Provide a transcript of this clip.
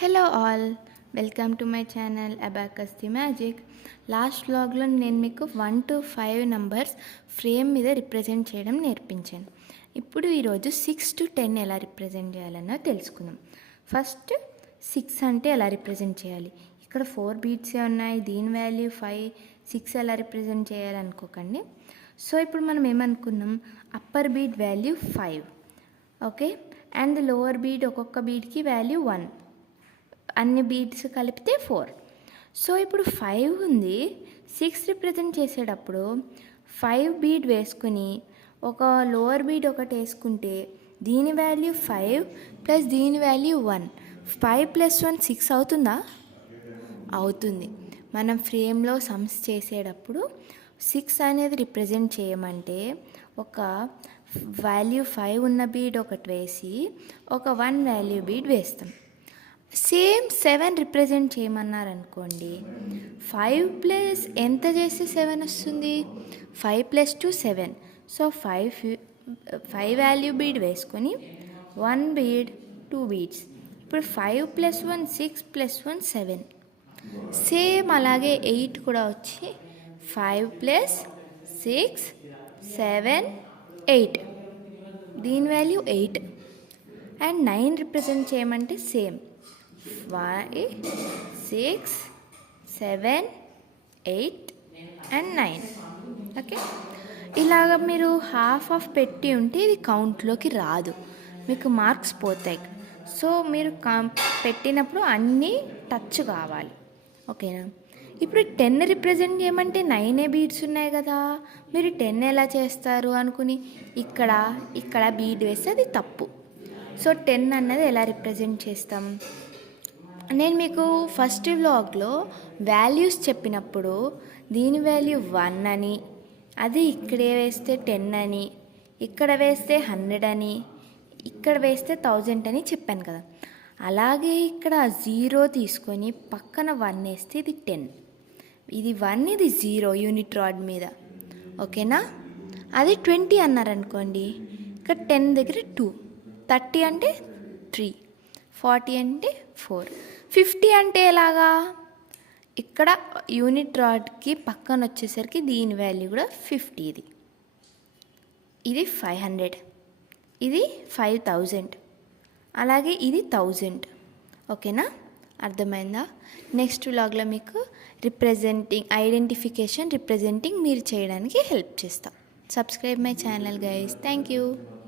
Hello all, welcome to my channel abacus the magic. Last వ్లాగ్లో నేను మీకు 1 to 5 numbers frame మీద represent చేయడం నేర్పించాను. ఇప్పుడు ఈరోజు 6 to 10 ఎలా రిప్రజెంట్ చేయాలన్నో తెలుసుకుందాం. ఫస్ట్ 6 అంటే ఎలా రిప్రజెంట్ చేయాలి. ఇక్కడ 4 బీట్సే ఉన్నాయి, దీని వాల్యూ 5. 6 ఎలా రిప్రజెంట్ చేయాలనుకోకండి. సో ఇప్పుడు మనం ఏమనుకున్నాం, upper beat value 5, okay, and lower beat ఒక్కొక్క బీట్కి వాల్యూ 1, అన్ని బీట్స్ కలిపితే 4. సో ఇప్పుడు 5 ఉంది, 6 రిప్రజెంట్ చేసేటప్పుడు 5 బీట్ వేసుకుని ఒక లోవర్ బీట్ ఒకటి వేసుకుంటే దీని వాల్యూ 5 ప్లస్ దీని వాల్యూ 1. 5 + 1 6 అవుతుందా? అవుతుంది. మనం ఫ్రేమ్లో సమ్స్ చేసేటప్పుడు 6 అనేది రిప్రజెంట్ చేయమంటే ఒక వాల్యూ 5 ఉన్న బీట్ ఒకటి వేసి ఒక 1 వాల్యూ బీట్ వేస్తాం. సేమ్ 7 రిప్రజెంట్ చేయమన్నారనుకోండి, 5 ప్లస్ ఎంత చేస్తే 7 వస్తుంది? 5 + 2 7. సో 5 వాల్యూ బీట్ వేసుకొని 1 బీట్ 2 బీట్స్. ఇప్పుడు 5 + 1 6 + 1 7. సేమ్ అలాగే 8 కూడా వచ్చి 5 + 6 7 8, దీని వాల్యూ 8. అండ్ 9 రిప్రజెంట్ చేయమంటే సేమ్ 5 6 7 8 అండ్ 9. ఓకే, ఇలాగ మీరు హాఫ్ పెట్టి ఉంటే ఇది కౌంట్లోకి రాదు, మీకు మార్క్స్ పోతాయి. సో మీరు పెట్టినప్పుడు అన్నీ టచ్ కావాలి, ఓకేనా. ఇప్పుడు 10 రిప్రజెంట్ చేయమంటే 9 బీట్స్ ఉన్నాయి కదా, మీరు 10 ఎలా చేస్తారు అనుకుని ఇక్కడ బీట్ వేస్తే అది తప్పు. సో 10 అన్నది ఎలా రిప్రజెంట్ చేస్తాం? నేను మీకు ఫస్ట్ వ్లాగ్లో వాల్యూస్ చెప్పినప్పుడు దీని వాల్యూ 1 అని, అది ఇక్కడే వేస్తే 10 అని, ఇక్కడ వేస్తే 100 అని, ఇక్కడ వేస్తే 1000 అని చెప్పాను కదా. అలాగే ఇక్కడ 0 తీసుకొని పక్కన 1 వేస్తే ఇది 10. ఇది 1, ఇది 0 యూనిట్ రాడ్ మీద, ఓకేనా. అది 20 అన్నారనుకోండి, ఇక్కడ 10 దగ్గర 2, 30 అంటే 3, 40 అంటే 4, 50 అంటే ఎలాగా? ఇక్కడ యూనిట్ రాడ్కి పక్కన వచ్చేసరికి దీని వాల్యూ కూడా 50. ఇది 500, ఇది 5000, అలాగే ఇది 1000, ఓకేనా. అర్థమైందా? నెక్స్ట్ వ్లాగ్లో మీకు ఐడెంటిఫికేషన్ రిప్రజెంటింగ్ మీరు చేయడానికి హెల్ప్ చేస్తాం. Subscribe my channel guys. Thank you.